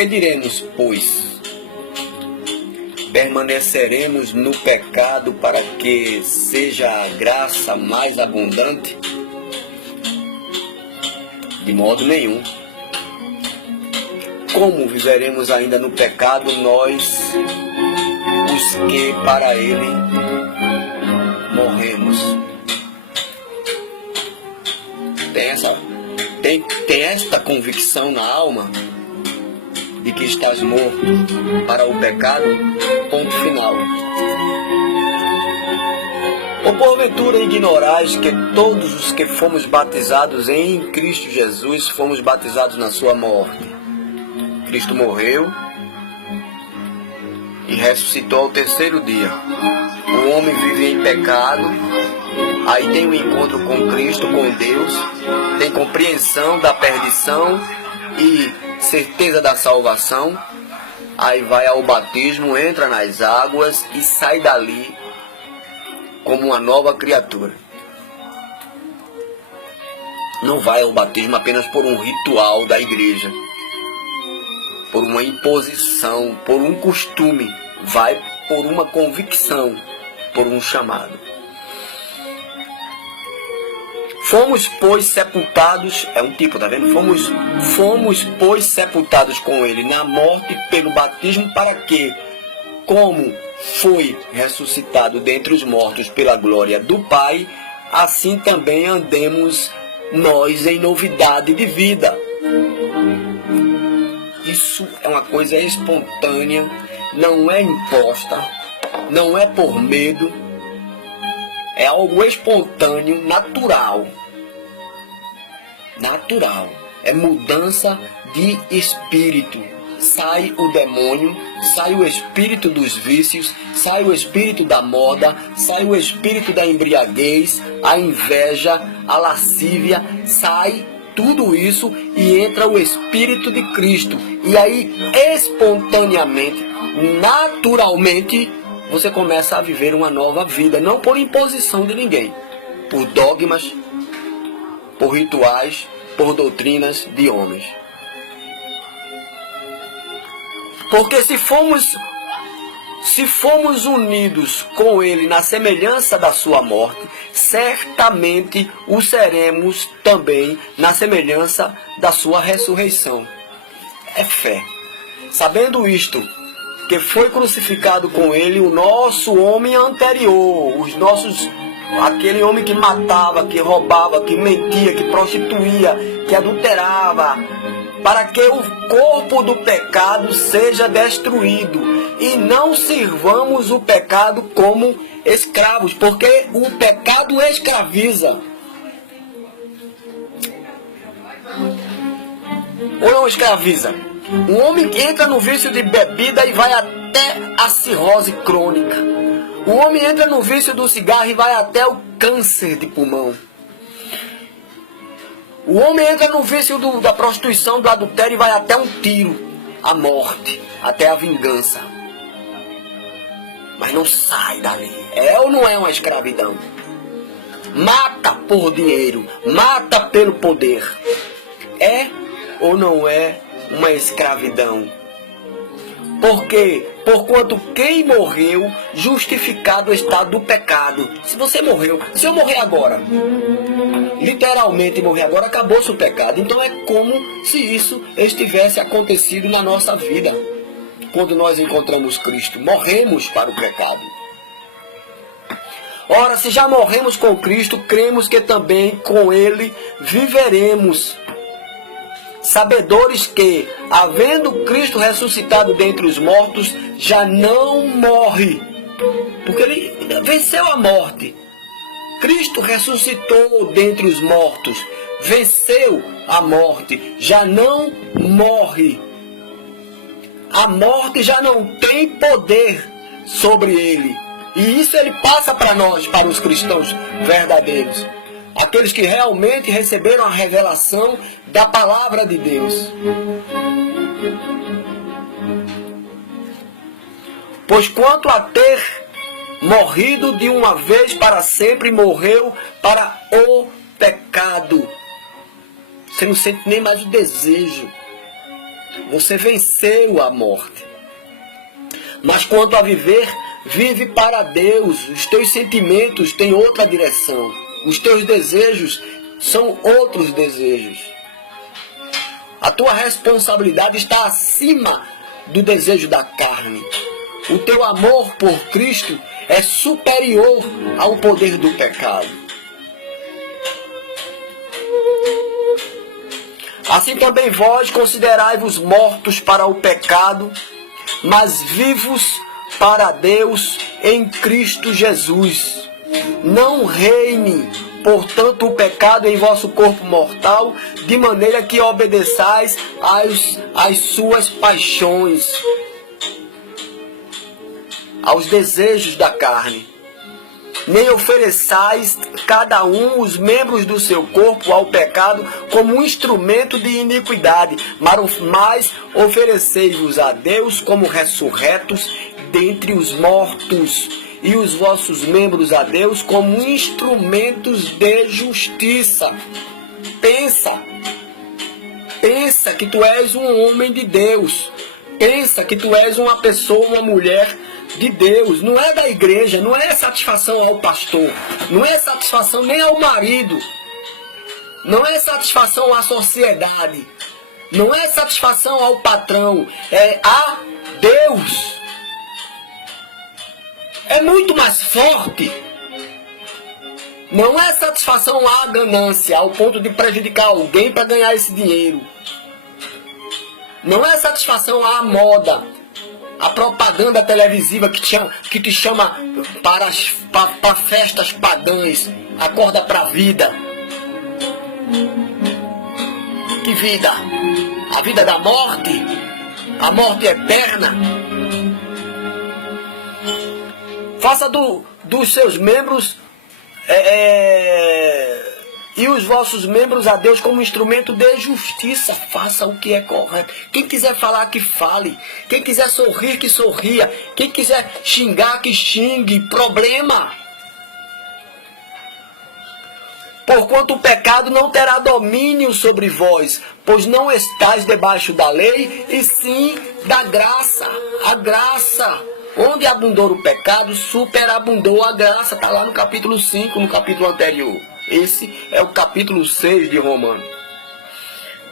Que diremos, pois? Permaneceremos no pecado para que seja a graça mais abundante? De modo nenhum. Como viveremos ainda no pecado nós, os que para ele morremos? Tem esta convicção na alma de que estás morto para o pecado? Ponto final. Ou porventura ignorais que todos os que fomos batizados em Cristo Jesus fomos batizados na sua morte? Cristo morreu e ressuscitou ao terceiro dia. O homem vive em pecado, aí tem um encontro com Cristo, com Deus, tem compreensão da perdição e certeza da salvação, aí vai ao batismo, entra nas águas e sai dali como uma nova criatura. Não vai ao batismo apenas por um ritual da igreja, por uma imposição, por um costume, vai por uma convicção, por um chamado. Fomos, pois, sepultados, é um tipo, tá vendo? Fomos, pois, sepultados com ele na morte pelo batismo, para que, como foi ressuscitado dentre os mortos pela glória do Pai, assim também andemos nós em novidade de vida. Isso é uma coisa espontânea, não é imposta, não é por medo, é algo espontâneo, natural. Natural. É mudança de espírito. Sai o demônio, sai o espírito dos vícios, sai o espírito da moda, sai o espírito da embriaguez, a inveja, a lascívia, sai tudo isso e entra o Espírito de Cristo. E aí, espontaneamente, naturalmente, você começa a viver uma nova vida, não por imposição de ninguém, por dogmas, por rituais, por doutrinas de homens. Porque se fomos unidos com Ele na semelhança da sua morte, certamente o seremos também na semelhança da sua ressurreição. É fé. Sabendo isto, que foi crucificado com Ele o nosso homem anterior, aquele homem que matava, que roubava, que mentia, que prostituía, que adulterava, para que o corpo do pecado seja destruído e não sirvamos o pecado como escravos, porque o pecado escraviza. Ou não escraviza? Um homem que entra no vício de bebida e vai até a cirrose crônica. O homem entra no vício do cigarro e vai até o câncer de pulmão. O homem entra no vício da prostituição, do adultério e vai até um tiro, a morte, até a vingança. Mas não sai dali. É ou não é uma escravidão? Mata por dinheiro, mata pelo poder. É ou não é uma escravidão? Porque, porquanto quem morreu, justificado está do pecado. Se você morreu, se eu morrer agora, literalmente morrer agora, acabou-se o pecado. Então é como se isso estivesse acontecido na nossa vida. Quando nós encontramos Cristo, morremos para o pecado. Ora, se já morremos com Cristo, cremos que também com Ele viveremos. Sabedores que, havendo Cristo ressuscitado dentre os mortos, já não morre, porque Ele venceu a morte. Cristo ressuscitou dentre os mortos, venceu a morte, já não morre. A morte já não tem poder sobre Ele. E isso Ele passa para nós, para os cristãos verdadeiros. Aqueles que realmente receberam a revelação da palavra de Deus. Pois quanto a ter morrido de uma vez para sempre, morreu para o pecado. Você não sente nem mais o desejo Você venceu a morte. Mas quanto a viver, vive para Deus. Os teus sentimentos têm outra direção. Os teus desejos são outros desejos. A tua responsabilidade está acima do desejo da carne. O teu amor por Cristo é superior ao poder do pecado. Assim também vós considerai-vos mortos para o pecado, mas vivos para Deus em Cristo Jesus. Não reine, portanto, o pecado em vosso corpo mortal, de maneira que obedeçais às suas paixões, aos desejos da carne. Nem ofereçais cada um os membros do seu corpo ao pecado como um instrumento de iniquidade, mas oferecei-vos a Deus como ressurretos dentre os mortos, e os vossos membros a Deus como instrumentos de justiça. Pensa que tu és um homem de Deus. Pensa que tu és uma pessoa, uma mulher de Deus. Não é da igreja, não é satisfação ao pastor, não é satisfação nem ao marido, não é satisfação à sociedade, não é satisfação ao patrão, é a Deus. É muito mais forte. Não é satisfação à ganância, ao ponto de prejudicar alguém para ganhar esse dinheiro. Não é satisfação à moda, a propaganda televisiva que te chama para festas pagãs. Acorda para a vida. Que vida? A vida da morte? A morte eterna? Faça dos seus membros e os vossos membros a Deus como instrumento de justiça. Faça o que é correto. Quem quiser falar, que fale. Quem quiser sorrir, que sorria. Quem quiser xingar, que xingue. Problema. Porquanto o pecado não terá domínio sobre vós, pois não estáis debaixo da lei, e sim da graça. A graça. Onde abundou o pecado, superabundou a graça. Está lá no capítulo 5, no capítulo anterior. Esse é o capítulo 6 de Romanos.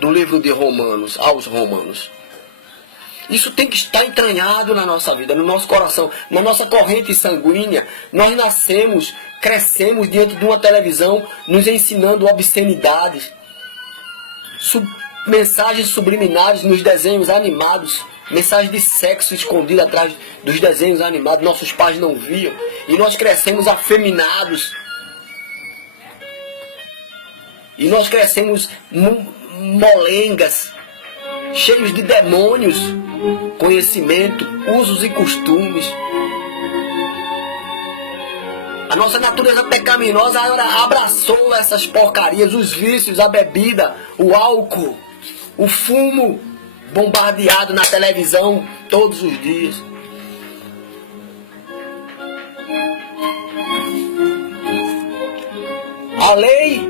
Do livro de Romanos, aos Romanos. Isso tem que estar entranhado na nossa vida, no nosso coração, na nossa corrente sanguínea. Nós nascemos, crescemos diante de uma televisão, nos ensinando obscenidades, mensagens subliminares nos desenhos animados. Mensagem de sexo escondida atrás dos desenhos animados. Nossos pais não viam. E nós crescemos afeminados. E nós crescemos molengas, cheios de demônios, conhecimento, usos e costumes. A nossa natureza pecaminosa abraçou essas porcarias, os vícios, a bebida, o álcool, o fumo, bombardeado na televisão todos os dias. A lei,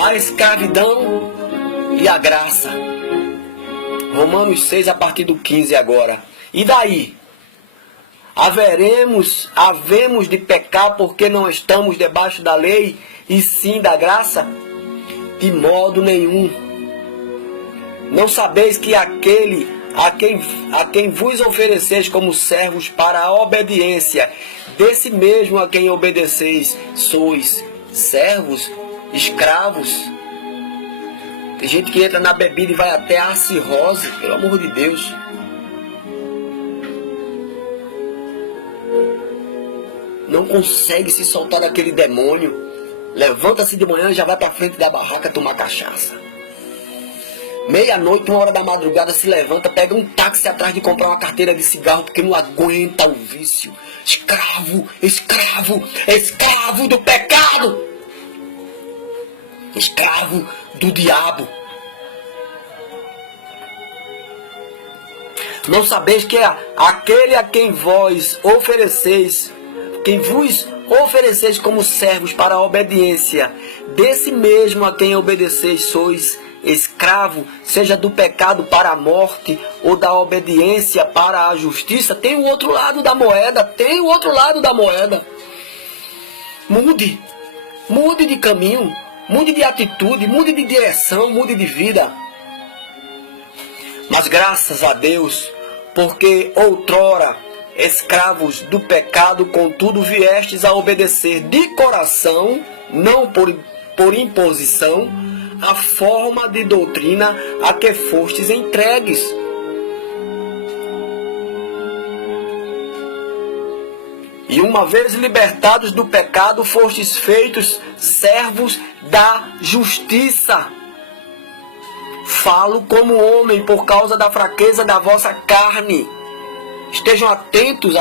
a escravidão e a graça. Romanos 6 a partir do 15 agora. E daí? Havemos de pecar porque não estamos debaixo da lei e sim da graça? De modo nenhum. Não sabeis que aquele a quem vos ofereceis como servos para a obediência, desse mesmo a quem obedeceis, sois servos, escravos? Tem gente que entra na bebida e vai até a cirrose, pelo amor de Deus. Não consegue se soltar daquele demônio. Levanta-se de manhã e já vai para frente da barraca tomar cachaça. Meia-noite, 1 hora da madrugada, se levanta, pega um táxi atrás de comprar uma carteira de cigarro porque não aguenta o vício. Escravo, escravo, escravo do pecado. Escravo do diabo. Não sabeis que é aquele a quem vos ofereceis como servos para a obediência, desse mesmo a quem obedeceis sois escravo, seja do pecado para a morte ou da obediência para a justiça, tem o outro lado da moeda, tem o outro lado da moeda. Mude, mude de caminho, mude de atitude, mude de direção, mude de vida. Mas graças a Deus, porque outrora, escravos do pecado, contudo viestes a obedecer de coração, não por imposição, a forma de doutrina a que fostes entregues. E uma vez libertados do pecado, fostes feitos servos da justiça. Falo como homem por causa da fraqueza da vossa carne. Estejam atentos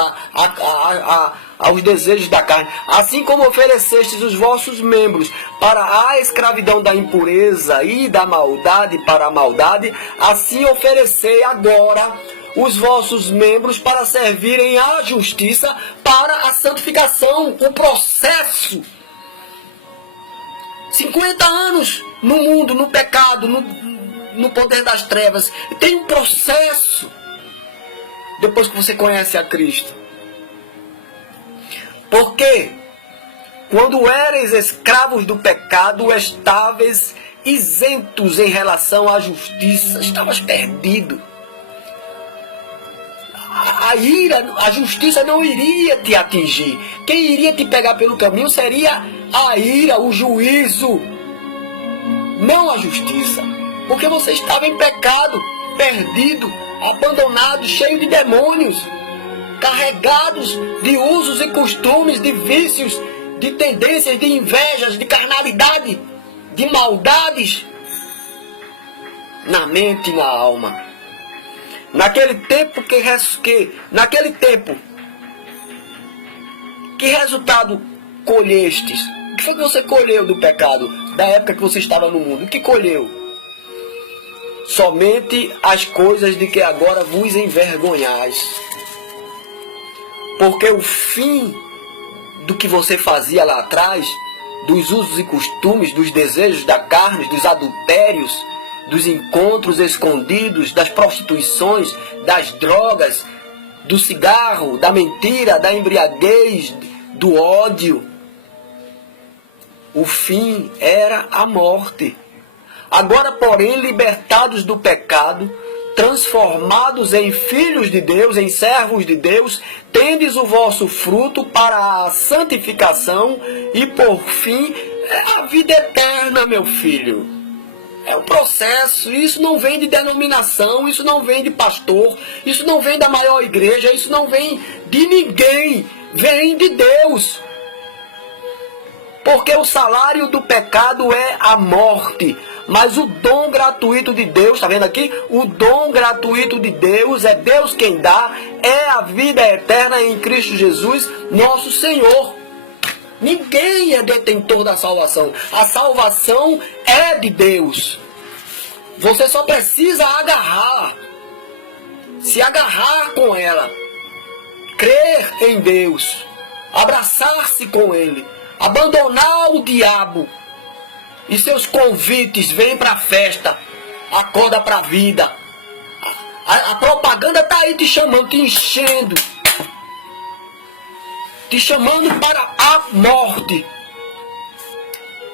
aos desejos da carne. Assim como oferecestes os vossos membros para a escravidão da impureza e da maldade para a maldade, assim oferecei agora os vossos membros para servirem à justiça, para a santificação, o processo. 50 anos no mundo, no pecado, no poder das trevas. Tem um processo. Depois que você conhece a Cristo. Porque quando eres escravos do pecado, estavas isentos em relação à justiça. Estavas perdido. A ira, a justiça não iria te atingir. Quem iria te pegar pelo caminho seria a ira, o juízo. Não a justiça. Porque você estava em pecado, perdido, abandonado, cheio de demônios, carregados de usos e costumes, de vícios, de tendências, de invejas, de carnalidade, de maldades na mente e na alma. Naquele tempo que resultado colhestes? O que foi que você colheu do pecado da época que você estava no mundo? O que colheu? Somente as coisas de que agora vos envergonhais. Porque o fim do que você fazia lá atrás, dos usos e costumes, dos desejos da carne, dos adultérios, dos encontros escondidos, das prostituições, das drogas, do cigarro, da mentira, da embriaguez, do ódio. O fim era a morte. Agora, porém, libertados do pecado, transformados em filhos de Deus, em servos de Deus, tendes o vosso fruto para a santificação e, por fim, a vida eterna, meu filho. É um processo, isso não vem de denominação, isso não vem de pastor, isso não vem da maior igreja, isso não vem de ninguém, vem de Deus. Porque o salário do pecado é a morte, mas o dom gratuito de Deus, está vendo aqui? O dom gratuito de Deus, é Deus quem dá, é a vida eterna em Cristo Jesus, nosso Senhor. Ninguém é detentor da salvação. A salvação é de Deus. Você só precisa agarrar. Se agarrar com ela. Crer em Deus. Abraçar-se com Ele. Abandonar o diabo. E seus convites. Vem para a festa. Acorda para a vida. A propaganda está aí te chamando, te enchendo. Te chamando para a morte.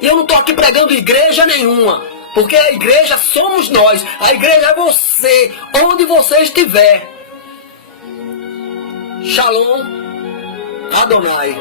E eu não estou aqui pregando igreja nenhuma, porque a igreja somos nós, a igreja é você, onde você estiver. Shalom Adonai.